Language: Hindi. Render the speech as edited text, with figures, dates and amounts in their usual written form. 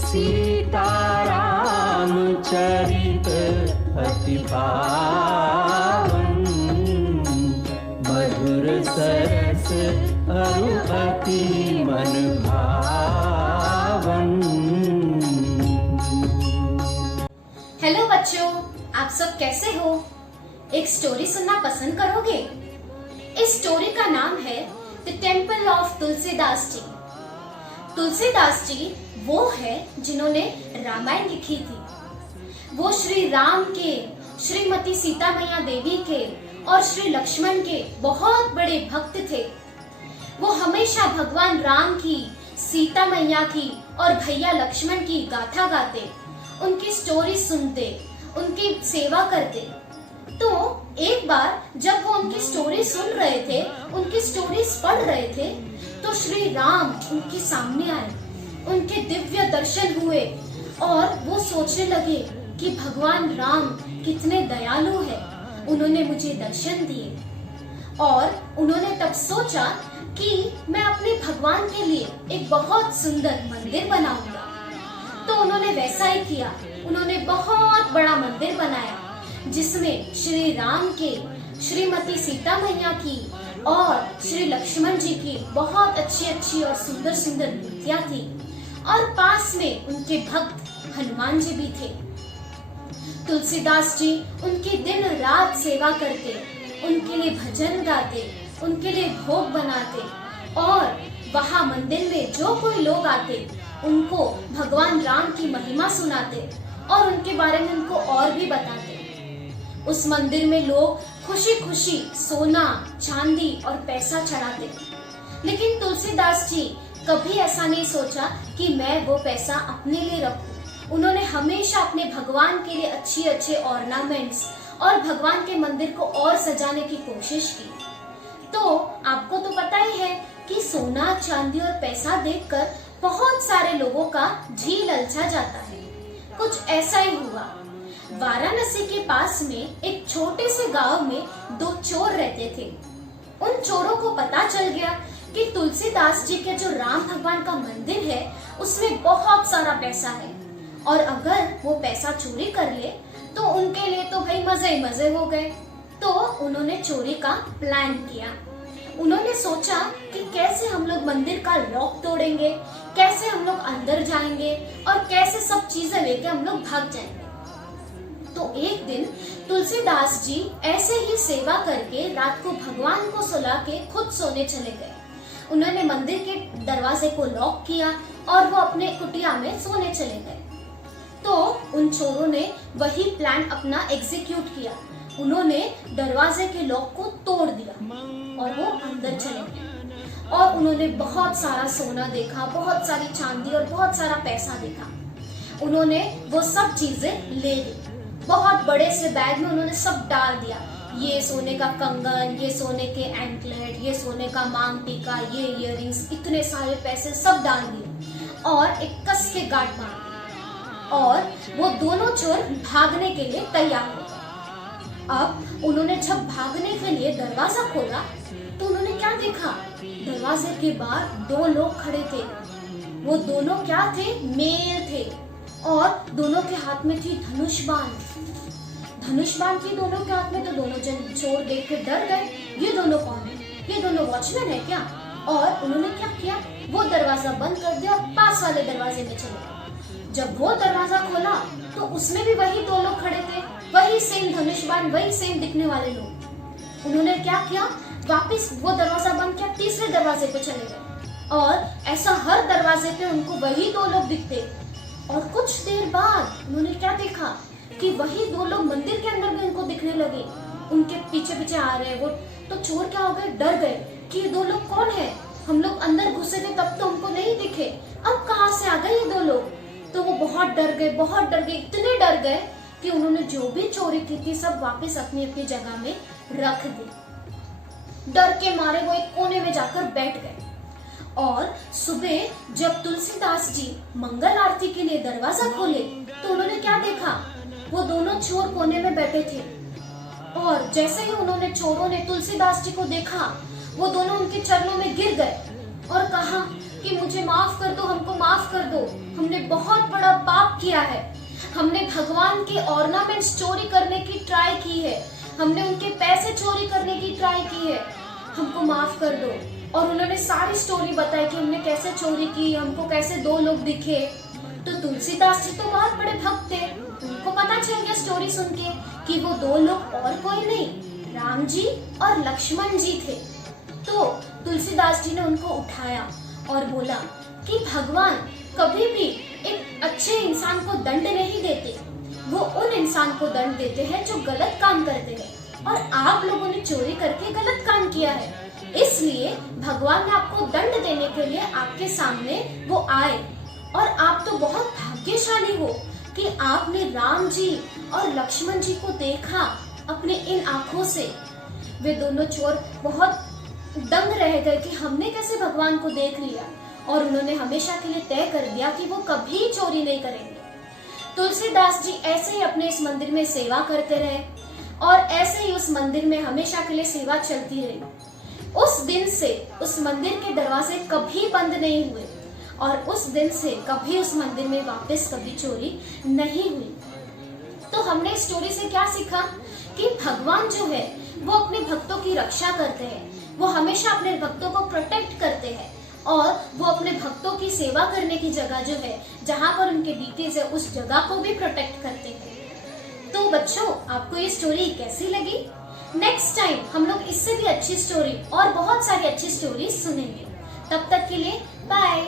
सीताराम चरित अति पावन, मधुर सरस अरु अति मन भावन। हेलो बच्चों, आप सब कैसे हो? एक स्टोरी सुनना पसंद करोगे? इस स्टोरी का नाम है the temple of Tulsidas ji. Tulsidas ji वो है जिन्होंने रामायण लिखी थी। वो श्री राम के, श्रीमती सीता मैया देवी के और श्री लक्ष्मण के बहुत बड़े भक्त थे। वो हमेशा भगवान राम की, सीता मैया की और भैया लक्ष्मण की गाथा गाते, उनकी स्टोरी सुनते, उनकी सेवा करते। तो एक बार जब वो उनकी स्टोरी सुन रहे थे, उनकी स्टोरीज पढ़ रहे थे, तो श्री राम उनके सामने आए, उनके दिव्य दर्शन हुए और वो सोचने लगे कि भगवान राम कितने दयालु है, उन्होंने मुझे दर्शन दिए। और उन्होंने तब सोचा कि मैं अपने भगवान के लिए एक बहुत सुंदर मंदिर बनाऊंगा। तो उन्होंने वैसा ही किया। उन्होंने बहुत बड़ा मंदिर बनाया जिसमें श्री राम के, श्रीमती सीता मैया की और श्री लक्ष्मण जी की बहुत अच्छी अच्छी और सुंदर सुंदर मूर्तियां थी। और पास में उनके भक्त हनुमान जी भी थे। तुलसीदास जी उनकी दिन रात सेवा करते, उनके लिए भजन गाते, उनके लिए भोग बनाते और वहाँ मंदिर में जो कोई लोग आते उनको भगवान राम की महिमा सुनाते और उनके बारे में उनको और भी बताते। उस मंदिर में लोग खुशी खुशी सोना, चांदी और पैसा चढ़ाते। लेकिन तुलसीदास जी कभी ऐसा नहीं सोचा कि मैं वो पैसा अपने लिए रखूं। उन्होंने हमेशा अपने भगवान के लिए अच्छे अच्छे ऑर्नामेंट्स और भगवान के मंदिर को और सजाने की कोशिश की। तो आपको तो पता ही है कि सोना, चांदी और पैसा देखकर बहुत सारे लोगों का जी ललचा जाता है। कुछ ऐसा ही हुआ। वाराणसी के पास में एक छोटे से गांव में दो चोर रहते थे। उन चोरों को पता चल गया कि तुलसीदास जी के जो राम भगवान का मंदिर है उसमें बहुत सारा पैसा है और अगर वो पैसा चोरी कर ले तो उनके लिए तो भाई मजे ही मजे हो गए। तो उन्होंने चोरी का प्लान किया। उन्होंने सोचा कि कैसे हम लोग मंदिर का लॉक तोड़ेंगे, कैसे हम लोग अंदर जाएंगे और कैसे सब चीजें लेके हम लोग भाग जाएंगे। तो एक दिन तुलसीदास जी ऐसे ही सेवा करके रात को भगवान को सुला के खुद सोने चले गए। उन्होंने मंदिर के दरवाजे को लॉक किया और वो अपने कुटिया में सोने चले गए। तो उन चोरों ने वही प्लान अपना एग्जीक्यूट किया। उन्होंने दरवाजे के लॉक को तोड़ दिया और वो अंदर चले गए और उन्होंने बहुत सारा सोना देखा, बहुत सारी चांदी और बहुत सारा पैसा देखा। उन्होंने वो सब चीजें ले ली। बहुत बड़े से बैग में उन्होंने सब डाल दिया। ये सोने का कंगन, ये सोने के एंकलेट, ये सोने का मांग टीका, ये इयररिंग्स, इतने सारे पैसे सब डाल दिए और एक कस के गांठ मारा और वो दोनों चोर भागने के लिए तैयार हो गए। अब उन्होंने जब भागने के लिए दरवाजा खोला तो उन्होंने क्या देखा? दरवाजे के बाहर दो लोग खड़े थे। वो दोनों क्या थे? मेल थे और दोनों के हाथ में थी धनुष बाण। धनुष बाण थी दोनों के हाथ में। तो दोनों जन चोर देख के डर गए, ये दोनों कौन है? ये दोनों वॉचमैन है क्या? और उन्होंने क्या किया? वो दरवाजा बंद कर दिया और पास वाले दरवाजे में चले गए। जब वो दरवाजा खोला तो उसमें भी वही दो लोग खड़े थे, वही सेम धनुष बाण, वही सेम दिखने वाले लोग। उन्होंने क्या किया? वापस वो दरवाजा बंद किया, तीसरे दरवाजे पे चले गए और ऐसा हर दरवाजे पे उनको वही दो लोग दिखते। और कुछ देर बाद उन्होंने क्या देखा कि वही दो लोग मंदिर के अंदर भी उनको दिखने लगे, उनके पीछे पीछे आ रहे हैं वो। तो चोर क्या हो गए? डर गए कि ये दो लोग कौन है? हम लोग अंदर घुसे थे तब तो हमको नहीं दिखे, अब कहाँ से आ गए ये दो लोग? तो वो बहुत डर गए, बहुत डर गए, इतने डर गए कि उन्होंने जो भी चोरी की थी सब वापस अपनी अपनी जगह में रख दी। डर के मारे वो एक कोने में जाकर बैठ गए। और सुबह जब तुलसीदास जी मंगल आरती के लिए दरवाजा खोले तो उन्होंने क्या देखा? वो दोनों चोर कोने में बैठे थे और जैसे ही उन्होंने, चोरों ने तुलसीदास जी को देखा, वो दोनों उनके चरणों में गिर गए और कहा कि मुझे माफ कर दो, हमको माफ कर किया है, हमने भगवान के ऑर्नामेंट्स चोरी करने की ट्राई की है, हमने उनके पैसे चोरी करने की ट्राई की है, हमको माफ कर दो। और उन्होंने सारी स्टोरी बताई कि हमने कैसे चोरी की, हमको कैसे 2 लोग दिखे। तो तुलसीदास जी तो बहुत बड़े भक्त थे, उनको पता चल गया स्टोरी सुन के कि वो 2 लोग और कोई नहीं, राम जी और लक्ष्मण जी थे। तो तुलसीदास जी ने उनको उठाया और बोला कि भगवान कभी भी एक अच्छे इंसान को दंड नहीं देते, वो उन इंसान को दंड देते हैं जो गलत काम करते हैं, और आप लोगों ने चोरी करके गलत काम किया है, इसलिए भगवान ने आपको दंड देने के लिए आपके सामने वो आए। और आप तो बहुत भाग्यशाली हो कि आपने राम जी और लक्ष्मण जी को देखा अपने इन आंखों से। वे दोनों चोर बहुत दंग रह गए कि हमने कैसे भगवान को देख लिया, और उन्होंने हमेशा के लिए तय कर दिया कि वो कभी चोरी नहीं करेंगे। तुलसीदास जी ऐसे ही अपने इस मंदिर में सेवा करते रहे, और ऐसे ही उस मंदिर में हमेशा के लिए सेवा चलती रही। उस दिन से उस मंदिर के दरवाजे कभी बंद नहीं हुए, और उस दिन से कभी उस मंदिर में वापस कभी चोरी नहीं हुई। तो हमने इस स्टोरी से क्या सीखा कि भगवान जो है वो अपने भक्तों की रक्षा करते हैं, वो हमेशा अपने भक्तों को प्रोटेक्ट करते हैं, और वो अपने भक्तों की सेवा करने की जगह जो है, जहाँ पर उनके डिटेल्स है, उस जगह को भी प्रोटेक्ट करते हैं। तो बच्चों, आपको ये स्टोरी कैसी लगी? नेक्स्ट टाइम हम लोग इससे भी अच्छी स्टोरी और बहुत सारी अच्छी स्टोरी सुनेंगे। तब तक के लिए बाय।